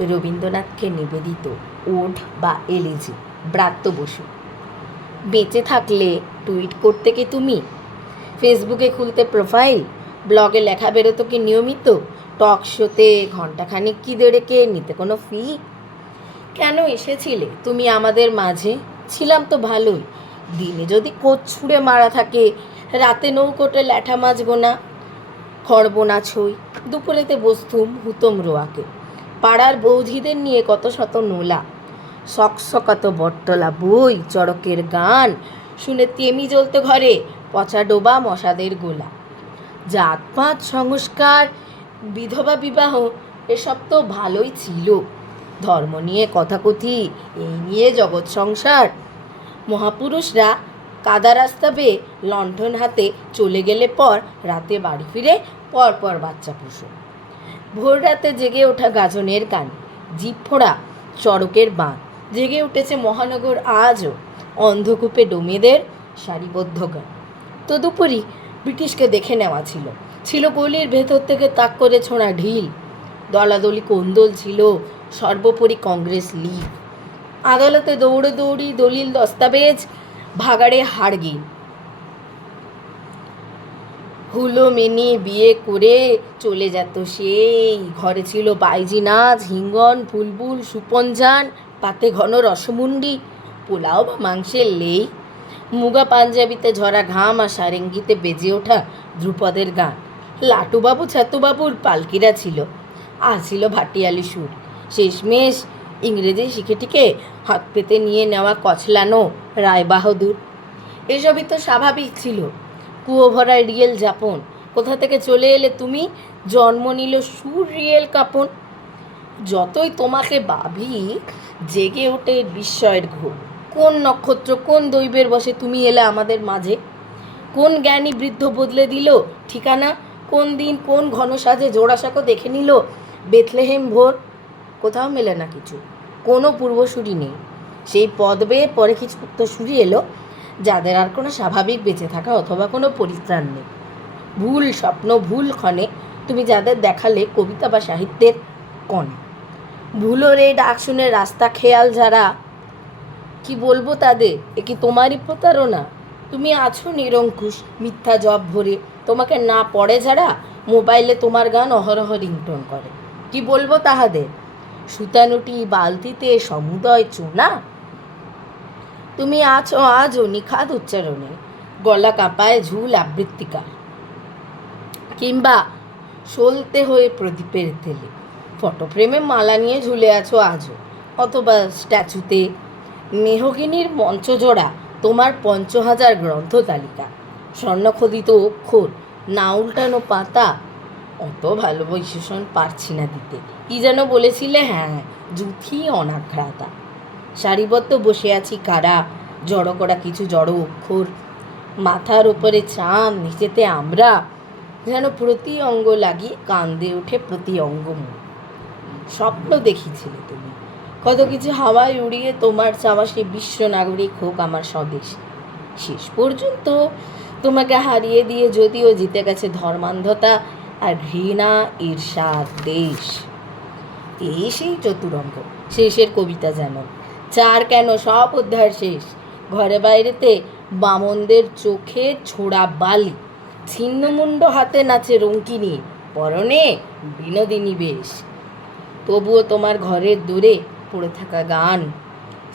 রবীন্দ্রনাথকে নিবেদিত ওড বা এলিজি। ব্রাত্য বসু। বেঁচে থাকলে টুইট করতে কি তুমি? ফেসবুকে খুলতে প্রোফাইল? ব্লগে লেখা বেরোতো কি নিয়মিত? টক শোতে ঘণ্টাখানিক কি দেড়েকে নিতে কোনো ফি? কেন এসেছিলে তুমি আমাদের মাঝে? ছিলাম তো ভালোই। দিনে যদি কোচ ছুঁড়ে মারা থাকে, রাতে নৌকোটে ল্যাঠা মাছ গোনা, খড়বোনা ছই, দুপুরেতে বসতুম হুতম রোয়াকে। পাড়ার বৌধিদের নিয়ে কত শত নোলা, সকসকত বটতলা বই, চড়কের গান শুনে তেমি জ্বলতে ঘরে, পচা ডোবা মশাদের গোলা। জাতপাত সংস্কার, বিধবা বিবাহ এসব তো ভালোই ছিল। ধর্ম নিয়ে কথাকথি, এই নিয়ে জগৎ সংসার। মহাপুরুষরা কাদা রাস্তা বেয়ে লণ্ঠন হাতে চলে গেলে পর রাতে বাড়ি ফিরে পর বাচ্চা পুষো। ভোর রাতে জেগে ওঠা গাজনের গান, জিভ ফোড়া চড়কের বাঁধ, জেগে উঠেছে মহানগর আজও অন্ধকূপে ডোমেদের সারিবদ্ধ গান। তদুপরি ব্রিটিশকে দেখে নেওয়া ছিল গলির ভেতর থেকে তাক করে ছোঁড়া ঢিল। দলাদলি কোন্দল ছিল, সর্বোপরি কংগ্রেস লীগ। আদালতে দৌড়ি দলিল দস্তাবেজ, ভাগাড়ে হাড়গিল। হুলো মেনে বিয়ে করে চলে যেত সেই। ঘরে ছিল বাইজি নাচ, হিঙ্গন, ফুলবুল, সুপঞ্জান, পাতে ঘন রসমুন্ডি, পোলাও বা মাংসের লেই, মুগা পাঞ্জাবিতে ঝরা ঘাম আর সারেঙ্গিতে বেজে ওঠা ধ্রুপদের গান। লাটুবাবু ছাতুবাবুর পালকিরা ছিল, আর ছিল ভাটিয়ালি সুর। শেষমেশ ইংরেজি শিখেটিকে হাত পেতে নিয়ে নেওয়া কচলানো রায়বাহাদুর। এসবই তো স্বাভাবিক ছিল। কুয়ো ভরা রিয়েল যাপন। কোথা থেকে চলে এলে তুমি? জন্ম নিল সুর রিয়েল কাপন। যতই তোমাকে ভাবি, জেগে ওঠে বিস্ময়ের ঘোর। কোন নক্ষত্র, কোন দৈবের বসে তুমি এলে আমাদের মাঝে? কোন জ্ঞানী বৃদ্ধ বদলে দিল ঠিকানা? কোন দিন কোন ঘন সাজে জোড়াসাঁকো দেখে নিল বেথলেহেম ভোর? কোথাও মেলে না কিছু, কোনো পূর্বসূরি নেই। সেই পদ বেয়ে পরে কিছু উত্তরসূরি এলো, যাদের আর কোনো স্বাভাবিক বেঁচে থাকা অথবা কোনো পরিত্রাণ নেই। ভুল স্বপ্ন, ভুল ক্ষণে তুমি যাদের দেখালে কবিতা বা সাহিত্যের কণা। ভুলোর এই ডাক শুনে রাস্তা খেয়াল যারা, কি বলবো তাদের? এ কি তোমারই প্রতারণা? তুমি আছো নিরঙ্কুশ মিথ্যা জব ভরে। তোমাকে না পড়ে যারা, মোবাইলে তোমার গান অহরহ রিংটোন করে। কি বলবো তাহাদের? সুতানুটি বালতিতে সমুদয় চোনা। তুমি আছো আজও নিখাদ উচ্চারণে, গলা কাঁপায় ঝুল আবৃত্তিকার, কিংবা সলতে হয়ে প্রদীপের তেলে। ফটোফ্রেমে মালা নিয়ে ঝুলে আছো আজও, অথবা স্ট্যাচুতে। মেহগিনির মঞ্চজোড়া তোমার ৫০০০ গ্রন্থ তালিকা, স্বর্ণখোদিত অক্ষর, না উল্টানো পাতা। অত ভালো বিশেষণ পারছি না দিতে। কি যেন বলেছিলে? হ্যাঁ, জুথি অনাঘ্রাতা। সারিবদ্ধ বসে আছি কারা, জড়ো করা কিছু জড়ো অক্ষর। মাথার ওপরে চাঁদ, নিচেতে আমরা, যেন প্রতি অঙ্গ লাগিয়ে কান্দে ওঠে প্রতি অঙ্গ। স্বপ্ন দেখিছিলে তুমি, কত কিছু হাওয়ায় উড়িয়ে তোমার চাওয়া সে বিশ্ব নাগরিক হোক আমার স্বদেশ। শেষ পর্যন্ত তোমাকে হারিয়ে দিয়ে যদিও জিতে গেছে ধর্মান্ধতা আর ঘৃণা, ঈর্ষা, দেশ। এই সেই চতুরঙ্গ, শেষের কবিতা যেন। চার কেন, সব অধ্যায় শেষ। ঘরে বাইরেতে বামনদের চোখে ছোড়া বালি, ছিন্নমুণ্ড হাতে নাচে রঙ্কিনী, পরনে বিনোদিনী বেশ। তবুও তোমার ঘরের দূরে পড়ে থাকা গান,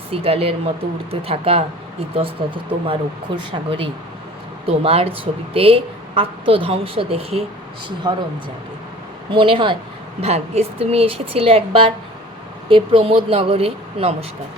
সিগালের মতো উড়তে থাকা ইতস্তত তোমার অক্ষর সাগরে। তোমার ছবিতে আত্মধ্বংস দেখে শিহরণ জাগে। মনে হয় ভাগ্যিস তুমি এসেছিলে একবার এ প্রমোদ নগরে। নমস্কার।